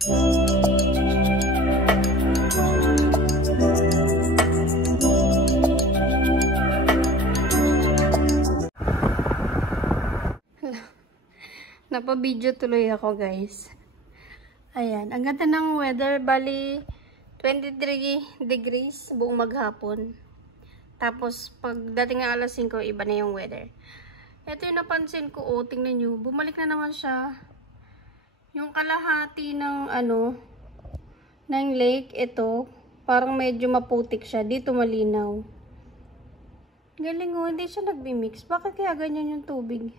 Napa-video tuloy ako, guys. Ayan. Ang ganda ng weather. Bali, 23 degrees buong maghapon. Tapos, pagdating ng alas 5, iba na yung weather. Ito yung napansin ko. Oh, tingnan nyo. Bumalik na naman siya. Yung kalahati ng, ng lake, ito, parang medyo maputik siya. Dito malinaw. Galing, oh. Hindi siya nagbi-mix. Bakit kaya ganyan yung tubig?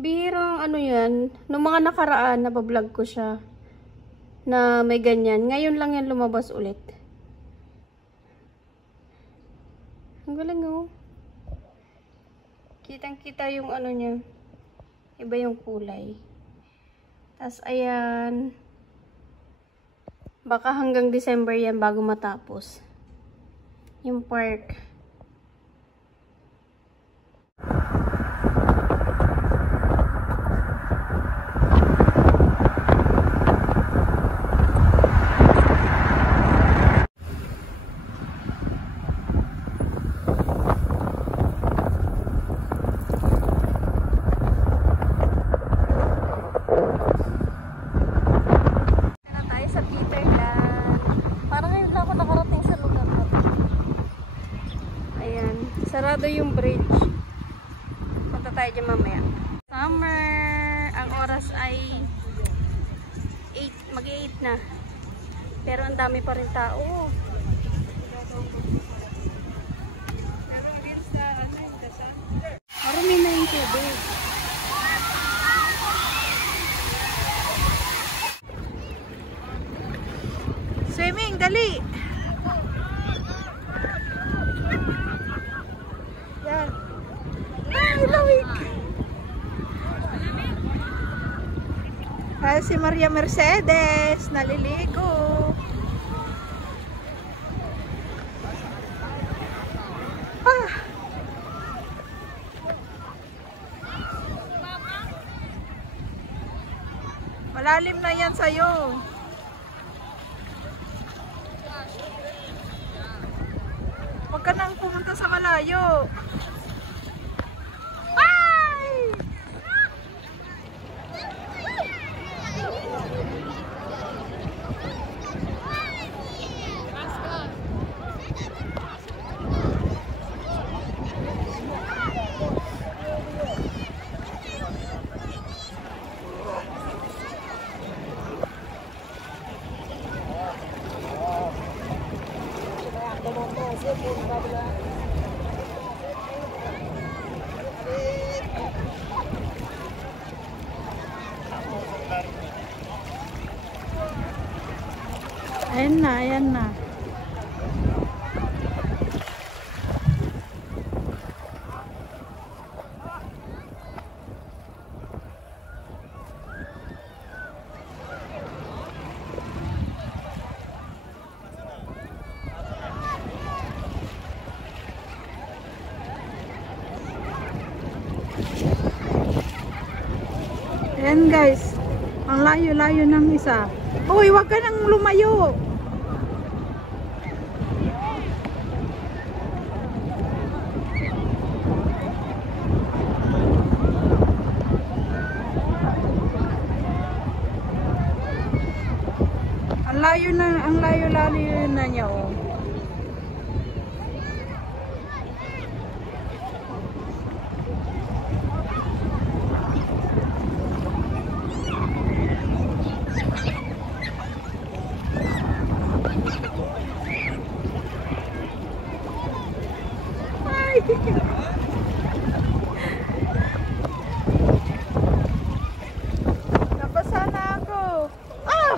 Bihirang yan, nung mga nakaraan, nabablog ko siya na may ganyan. Ngayon lang yan lumabas ulit. Ang galing, oh. Kitang-kita yung niya. Iba yung kulay. Tas ayan. Baka hanggang December yan bago matapos. Yung park. Sarado yung bridge. Punta tayo dyan mamaya. Summer. Ang oras ay 8. Mag-8 na. Pero ang dami pa rin tao. Marami na yung tubig. Swimming, dali! Si Maria Mercedes naliligo. Malalim na yan sa'yo. Huwag ka nang pumunta sa malayo. Ayan na, ayan na. Ayan guys, ang layo-layo ng isa. Uy, wag ka nang lumayo. Ang layo-layo na niya, oh. Nabasa na ako. Ah!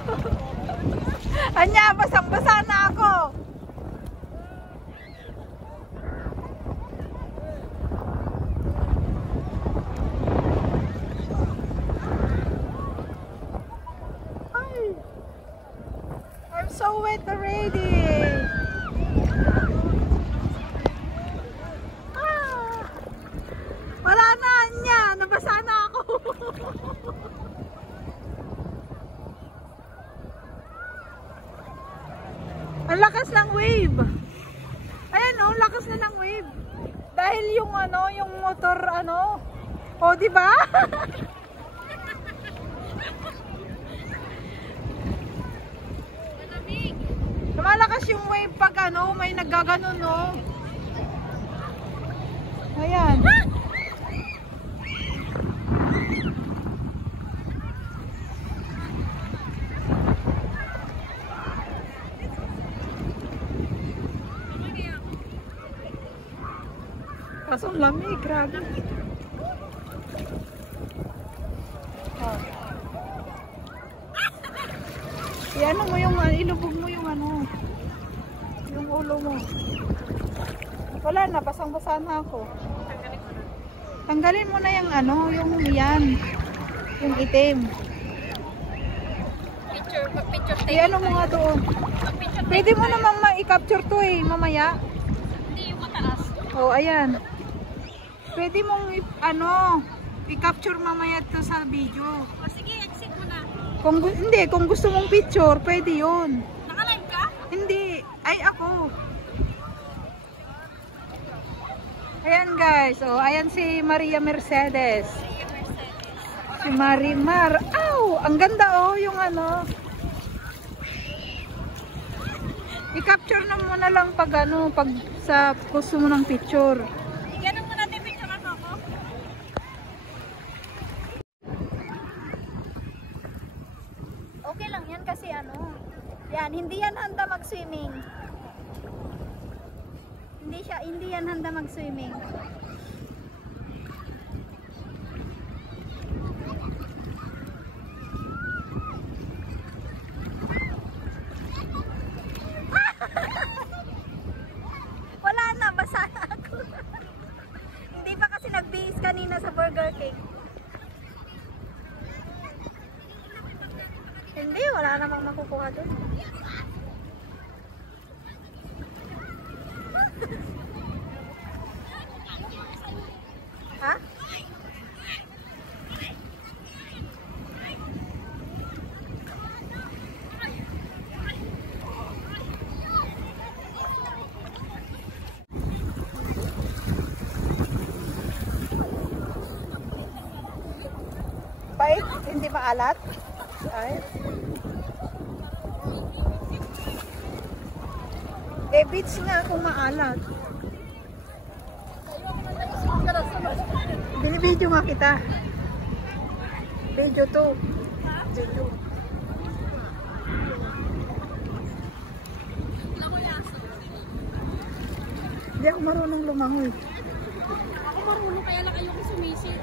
Anya, basang-basa na ako. Ay! I'm so wet already. Wala na, Anya. Nabasa na ako. Ang lakas ng wave. Ayan oh, lakas na ng wave. Dahil yung ano, yung motor ano. Oh, di ba? Lumalakas yung wave pag ano, may naggaganon no. Ayan. Kasong lamig, grabe. Oh. Iano mo yung, ilubog mo yung ano, yung ulo mo. Wala na, basang-basa na ako. Tanggalin mo na yung ano, yung yan, yung itim. Picture tape. Iano mo nga doon. Pwede mo namang ma-capture to eh, mamaya. Hindi yung mataas. Oh, ayan. Pwede mong ano, i-capture mamaya to sa video. O sige, exit mo na. Hindi, kung gusto mong picture, pwede yun. Naka-live ka? Hindi, ay ako. Ayan guys, oh, ayan si Maria Mercedes. Si Marimar. Aw, ang ganda oh, yung ano. I-capture na muna lang pag ano, pag sa gusto mo ng picture. Ganun mo natin picture ako. Okay lang yan kasi ano. Yan, hindi yan handa mag-swimming. Hindi yan handa mag-swimming. Wala na, basa na ako. Hindi pa kasi nagbihis kanina sa Burger King. Hindi, wala namang makukuha doon. Ha? Bait, hindi maalat. Ay. Eh, beach nga kung maalat. Binibidyo nga kita. Video to. Video. Hindi ako marunong lumangoy. Ako marunong kaya lang ayoko sumisid.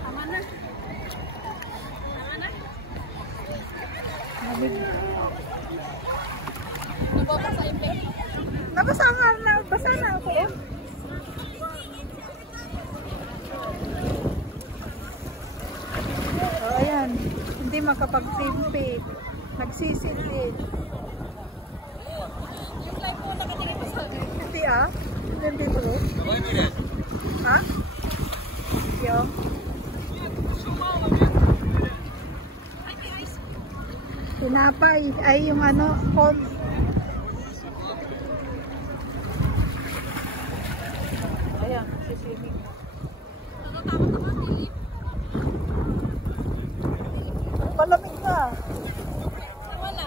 Tama na. Tama na. Nababasa yung pek. Nabasa na ako. Oh, ayan. Hindi makapagsimpi. Nagsisipid. Yung flight mo nakatingin pa sa akin. Hindi ah. Hindi dito. Ha? Yung. Tinapay. Ay yung ano. Corn. Ayan. Sisipid. Natatakot ako, Philip. Malamig na. Wala.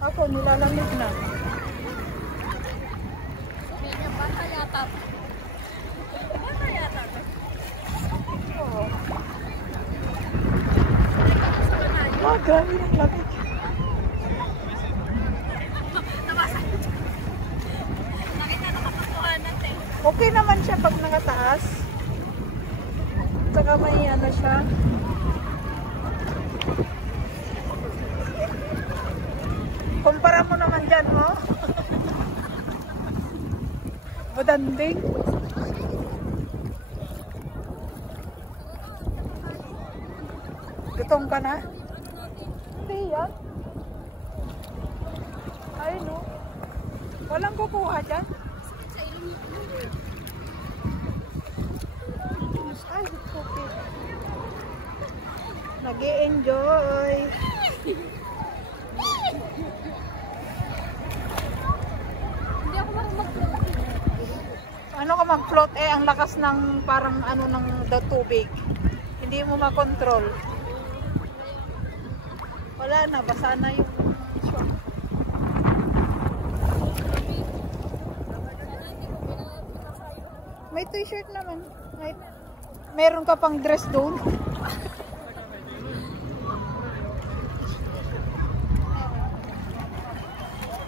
Ako nilalamig na. Medyo bata yata. Bata yata. Oo. Ah, grabe yung lamig. Nabasa. Nakita nakapakuhan natin. Okay naman siya pag nakataas. Saka may ano siya. Kumpara mo naman dyan mo. Budanding. Gutom ka na? Hindi yan. Ay no. Walang kukuha dyan. Ay, okay. Nag-i-enjoy. Hindi ako mag-float. Ano ka mag-float eh, ang lakas ng parang ano ng tubig. Hindi mo makontrol. Wala na, basa na yung short. May t-shirt naman. Meron ka pang dress doon.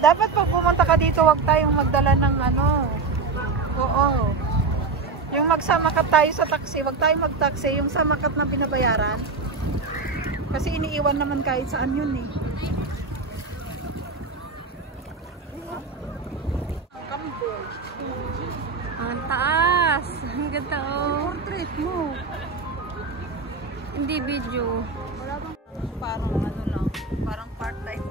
Dapat pag pumunta ka dito, wag tayong magdala ng ano. Oo. Yung magsamakat tayo sa taxi, wag tayong mag-taxi. Yung samakat na binabayaran. Kasi iniiwan naman kahit saan yun eh. Ang taas. Ang ganda oh. Portrait mo. Hindi video. Parang ano lang, parang part-time.